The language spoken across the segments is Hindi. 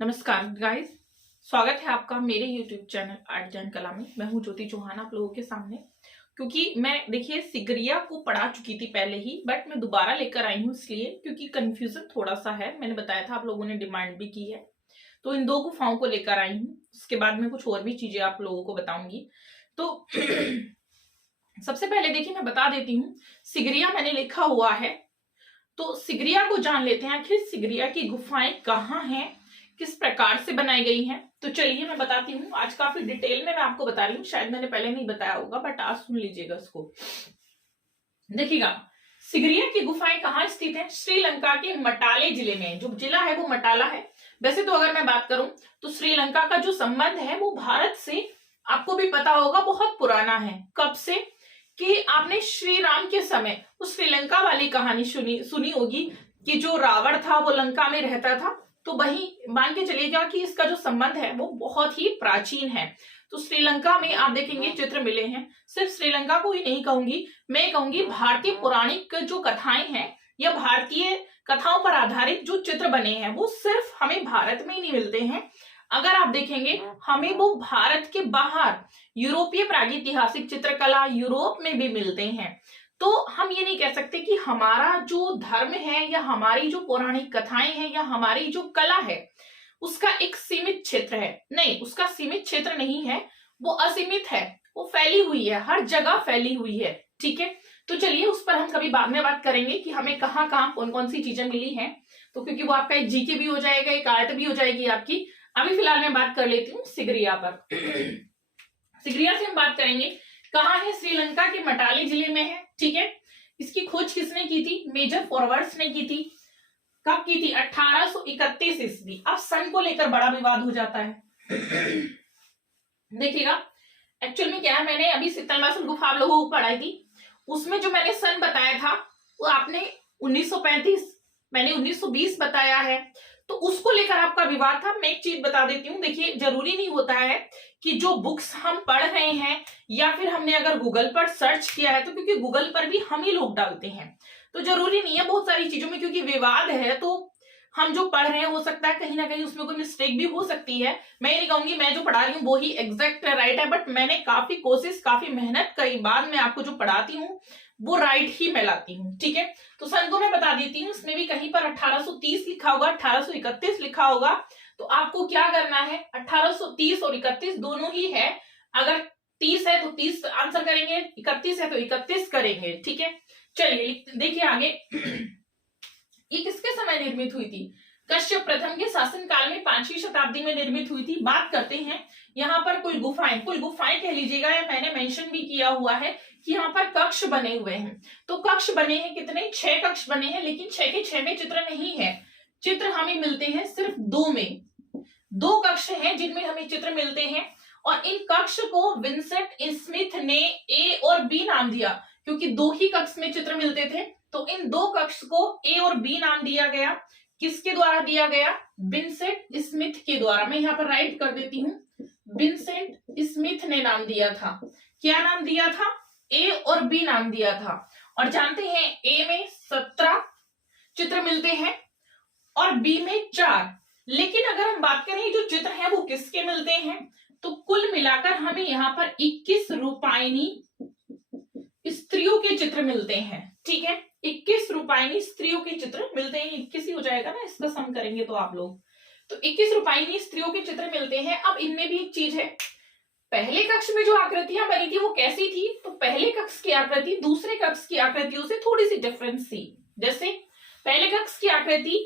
नमस्कार गाइस, स्वागत है आपका मेरे YouTube चैनल आर्ट एंड कला में। मैं हूं ज्योति चौहान आप लोगों के सामने। क्योंकि मैं देखिए सिगरिया को पढ़ा चुकी थी पहले ही, बट मैं दोबारा लेकर आई हूं इसलिए क्योंकि कंफ्यूजन थोड़ा सा है। मैंने बताया था, आप लोगों ने डिमांड भी की है, तो इन दो गुफाओं को लेकर आई हूँ। उसके बाद में कुछ और भी चीजें आप लोगों को बताऊंगी। तो सबसे पहले देखिए मैं बता देती हूँ, सिगरिया मैंने लिखा हुआ है, तो सिगरिया को जान लेते हैं। आखिर सिगरिया की गुफाएं कहाँ हैं, किस प्रकार से बनाई गई हैं। तो चलिए मैं बताती हूँ। आज काफी डिटेल में मैं आपको बता रही हूँ, शायद मैंने पहले नहीं बताया होगा, बट आज सुन लीजिएगा इसको। देखिएगा, सिगरिया की गुफाएं कहाँ स्थित है? श्रीलंका के मटाले जिले में। जो जिला है वो मटाला है। वैसे तो अगर मैं बात करूं तो श्रीलंका का जो संबंध है वो भारत से, आपको भी पता होगा, बहुत पुराना है। कब से? कि आपने श्री राम के समय उस श्रीलंका वाली कहानी सुनी होगी कि जो रावण था वो लंका में रहता था। तो वही मान के चलिएगा कि इसका जो संबंध है वो बहुत ही प्राचीन है। तो श्रीलंका में आप देखेंगे चित्र मिले हैं। सिर्फ श्रीलंका को ही नहीं कहूंगी, मैं कहूंगी भारतीय पौराणिक जो कथाएं हैं या भारतीय कथाओं पर आधारित जो चित्र बने हैं वो सिर्फ हमें भारत में ही नहीं मिलते हैं। अगर आप देखेंगे हमें वो भारत के बाहर यूरोपीय प्रागैतिहासिक चित्रकला यूरोप में भी मिलते हैं। तो हम ये नहीं कह सकते कि हमारा जो धर्म है या हमारी जो पौराणिक कथाएं हैं या हमारी जो कला है उसका एक सीमित क्षेत्र है। नहीं, उसका सीमित क्षेत्र नहीं है, वो असीमित है, वो फैली हुई है, हर जगह फैली हुई है। ठीक है, तो चलिए उस पर हम कभी बाद में बात करेंगे कि हमें कहाँ कहाँ कौन कौन सी चीजें मिली हैं। तो क्योंकि वो आपका एक जीके भी हो जाएगा, एक आर्ट भी हो जाएगी आपकी। अभी फिलहाल मैं बात कर लेती हूँ सिगरिया पर। सिगरिया से हम बात करेंगे कहाँ है? श्रीलंका के मटाली जिले में है। ठीक है, इसकी खोज किसने की थी? मेजर फॉरवर्ड्स ने की थी। कब की थी? 1831 ईस्वी। अब सन को लेकर बड़ा विवाद हो जाता है। देखिएगा, एक्चुअल में क्या है, मैंने अभी शीतलवासल गुफा आप लोगों को पढ़ाई थी, उसमें जो मैंने सन बताया था वो आपने 1935, मैंने 1920 बताया है। तो उसको लेकर आपका विवाद था। मैं एक चीज बता देती हूँ, देखिए जरूरी नहीं होता है कि जो बुक्स हम पढ़ रहे हैं या फिर हमने अगर गूगल पर सर्च किया है, तो क्योंकि गूगल पर भी हम ही लोग डालते हैं, तो जरूरी नहीं है बहुत सारी चीजों में, क्योंकि विवाद है तो हम जो पढ़ रहे हैं हो सकता है कहीं ना कहीं उसमें कोई मिस्टेक भी हो सकती है। मैं ये नहीं कहूंगी मैं जो पढ़ा रही हूँ वो ही एग्जैक्ट राइट है, बट मैंने काफी कोशिश, काफी मेहनत करी, बाद में आपको जो पढ़ाती हूँ वो राइट ही मैं लाती हूँ। ठीक है, तो सन को मैं बता देती हूँ, इसमें भी कहीं पर 1830 लिखा होगा, 1831 लिखा होगा। तो आपको क्या करना है, 1830 और 31 दोनों ही है। अगर 30 है तो 30 आंसर करेंगे, 31 है तो 31 करेंगे। ठीक है, चलिए देखिए आगे। ये किसके समय निर्मित हुई थी? कश्यप प्रथम के शासन काल में 5वीं शताब्दी में निर्मित हुई थी। बात करते हैं यहाँ पर कुल गुफाएं कह लीजिएगा, या मैंने मेंशन भी किया हुआ है कि यहाँ पर कक्ष बने हुए हैं। तो कक्ष बने हैं कितने? 6 कक्ष बने हैं, लेकिन 6 के 6 में चित्र नहीं है। चित्र हमें मिलते हैं सिर्फ 2 में। 2 कक्ष हैं जिनमें हमें चित्र मिलते हैं, और इन कक्ष को विंसेंट स्मिथ ने ए और बी नाम दिया, क्योंकि 2 ही कक्ष में चित्र मिलते थे। तो इन 2 कक्ष को ए और बी नाम दिया गया। किसके द्वारा दिया गया? विंसेंट स्मिथ के द्वारा। मैं यहाँ पर राइट कर देती हूँ, विंसेंट स्मिथ ने नाम दिया था। क्या नाम दिया था? ए और बी नाम दिया था। और जानते हैं ए में 17 चित्र मिलते हैं और बी में 4। लेकिन अगर हम बात करें जो चित्र हैं वो किसके मिलते हैं, तो कुल मिलाकर हमें यहाँ पर 21 रूपायनी स्त्रियों के चित्र मिलते हैं। ठीक है, 21 रूपायनी स्त्रियों के चित्र मिलते हैं। 21 ही हो जाएगा ना, इसका सम करेंगे तो आप लोग, तो 21 रूपायनी स्त्रियों के चित्र मिलते हैं। अब इनमें भी एक चीज है, पहले कक्ष में जो आकृतियां बनी थी वो कैसी थी? तो पहले कक्ष की आकृति दूसरे कक्ष की आकृतियों से थोड़ी सी डिफरेंस थी। जैसे पहले कक्ष की आकृति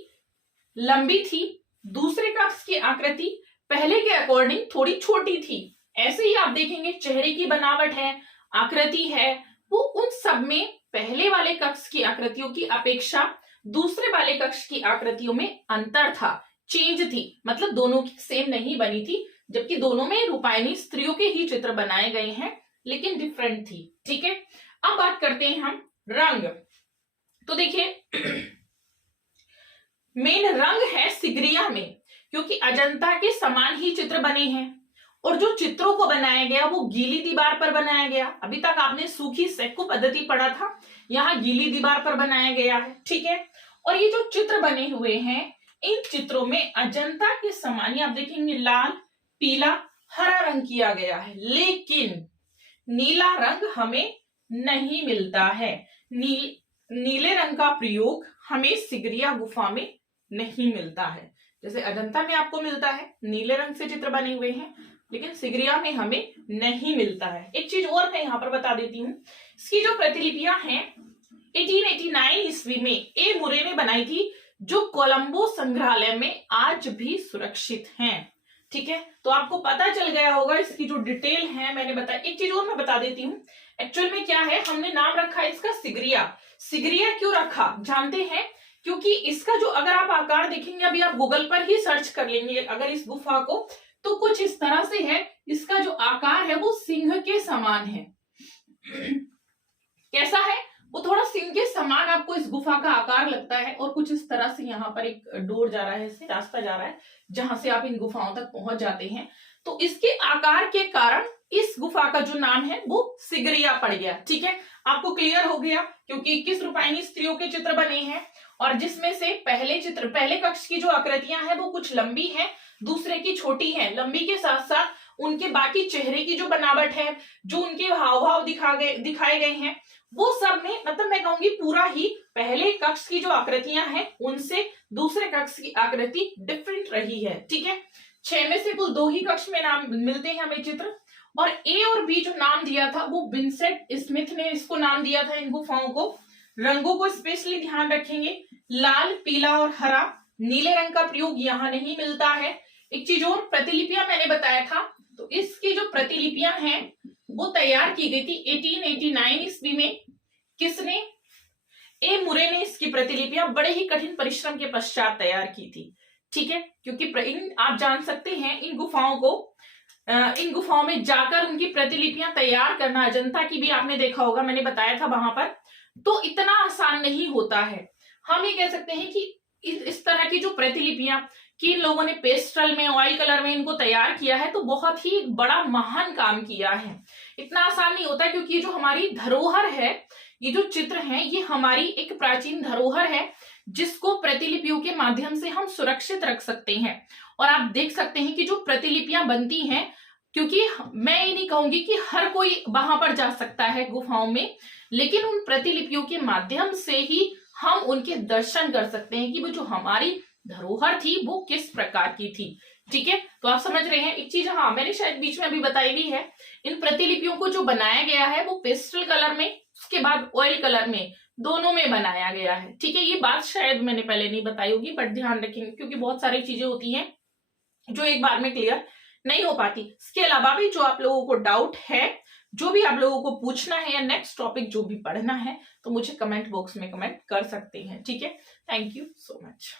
लंबी थी, दूसरे कक्ष की आकृति पहले के अकॉर्डिंग थोड़ी छोटी थी। ऐसे ही आप देखेंगे चेहरे की बनावट है, आकृति है, वो उन सब में पहले वाले कक्ष की आकृतियों की अपेक्षा दूसरे वाले कक्ष की आकृतियों में अंतर था, चेंज थी। मतलब दोनों की सेम नहीं बनी थी, जबकि दोनों में रूपायनी स्त्रियों के ही चित्र बनाए गए हैं, लेकिन डिफरेंट थी। ठीक है, अब बात करते हैं हम रंग। तो देखिए मेन रंग है सिगरिया में, क्योंकि अजंता के समान ही चित्र बने हैं, और जो चित्रों को बनाया गया वो गीली दीवार पर बनाया गया। अभी तक आपने सूखी सेक्कू पद्धति पढ़ा था, यहाँ गीली दीवार पर बनाया गया है। ठीक है, और ये जो चित्र बने हुए हैं इन चित्रों में अजंता के समान आप देखेंगे लाल, पीला, हरा रंग किया गया है, लेकिन नीला रंग हमें नहीं मिलता है। नीले रंग का प्रयोग हमें सिगरिया गुफा में नहीं मिलता है। जैसे अजंता में आपको मिलता है, नीले रंग से चित्र बने हुए हैं, लेकिन सिगरिया में हमें नहीं मिलता है। एक चीज और मैं यहाँ पर बता देती हूँ, इसकी जो प्रतिलिपियां हैं 1889 ईस्वी में ए मुरे ने बनाई थी, जो कोलंबो संग्रहालय में आज भी सुरक्षित हैं। ठीक है, तो आपको पता चल गया होगा इसकी जो डिटेल है मैंने बताया। एक चीज और मैं बता देती हूँ, एक्चुअल में क्या है, हमने नाम रखा है इसका सिगरिया। सिगरिया क्यों रखा जानते हैं? क्योंकि इसका जो अगर आप आकार देखेंगे, अभी आप गूगल पर ही सर्च कर लेंगे अगर इस गुफा को, तो कुछ इस तरह से है। इसका जो आकार है वो सिंह के समान है। कैसा है? वो थोड़ा सिंह के समान आपको इस गुफा का आकार लगता है, और कुछ इस तरह से यहाँ पर एक डोर जा रहा है, इससे रास्ता जा रहा है जहां से आप इन गुफाओं तक पहुंच जाते हैं। तो इसके आकार के कारण इस गुफा का जो नाम है वो सिगरिया पड़ गया। ठीक है, आपको क्लियर हो गया, क्योंकि 21 रूपायनी स्त्रियों के चित्र बने हैं, और जिसमें से पहले कक्ष की जो आकृतियां हैं वो कुछ लंबी हैं, दूसरे की छोटी है। लंबी के साथ साथ उनके बाकी चेहरे की जो बनावट है, जो उनके हाव भाव दिखाए गए हैं, वो सब में मतलब मैं कहूंगी पूरा ही पहले कक्ष की जो आकृतियां हैं उनसे दूसरे कक्ष की आकृति डिफरेंट रही है। ठीक है, 6 में से कुल 2 ही कक्ष में नाम मिलते हैं हमें चित्र, और ए और बी जो नाम दिया था वो विंसेंट स्मिथ ने इसको नाम दिया था इन गुफाओं को। रंगों को स्पेशली ध्यान रखेंगे, लाल, पीला और हरा। नीले रंग का प्रयोग यहाँ नहीं मिलता है। एक चीज और, प्रतिलिपियां मैंने बताया था, तो इसकी जो प्रतिलिपियां हैं वो तैयार की गई थी 1889 ईस्वी में। किसने? ए मुरे ने इसकी प्रतिलिपियां बड़े ही कठिन परिश्रम के पश्चात तैयार की थी। ठीक है, क्योंकि आप जान सकते हैं इन गुफाओं में जाकर उनकी प्रतिलिपियां तैयार करना, अजंता की भी आपने देखा होगा, मैंने बताया था वहां पर, तो इतना आसान नहीं होता है। हम ये कह सकते हैं कि इस तरह की जो प्रतिलिपियां कि इन लोगों ने पेस्टल में, ऑयल कलर में इनको तैयार किया है, तो बहुत ही बड़ा महान काम किया है। इतना आसान नहीं होता, क्योंकि जो हमारी धरोहर है, ये जो चित्र हैं, ये हमारी एक प्राचीन धरोहर है जिसको प्रतिलिपियों के माध्यम से हम सुरक्षित रख सकते हैं। और आप देख सकते हैं कि जो प्रतिलिपियां बनती हैं, क्योंकि मैं ये नहीं कहूंगी कि हर कोई वहां पर जा सकता है गुफाओं में, लेकिन उन प्रतिलिपियों के माध्यम से ही हम उनके दर्शन कर सकते हैं कि वो जो हमारी धरोहर थी वो किस प्रकार की थी। ठीक है, तो आप समझ रहे हैं। एक चीज हाँ मैंने शायद बीच में अभी बताई भी है, इन प्रतिलिपियों को जो बनाया गया है वो पेस्टल कलर में, उसके बाद ऑयल कलर में, दोनों में बनाया गया है। ठीक है, ये बात शायद मैंने पहले नहीं बताई होगी, बट ध्यान रखेंगे, क्योंकि बहुत सारी चीजें होती हैं जो एक बार में क्लियर नहीं हो पाती। इसके अलावा भी जो आप लोगों को डाउट है, जो भी आप लोगों को पूछना है, या नेक्स्ट टॉपिक जो भी पढ़ना है, तो मुझे कमेंट बॉक्स में कमेंट कर सकते हैं। ठीक है, थैंक यू सो मच।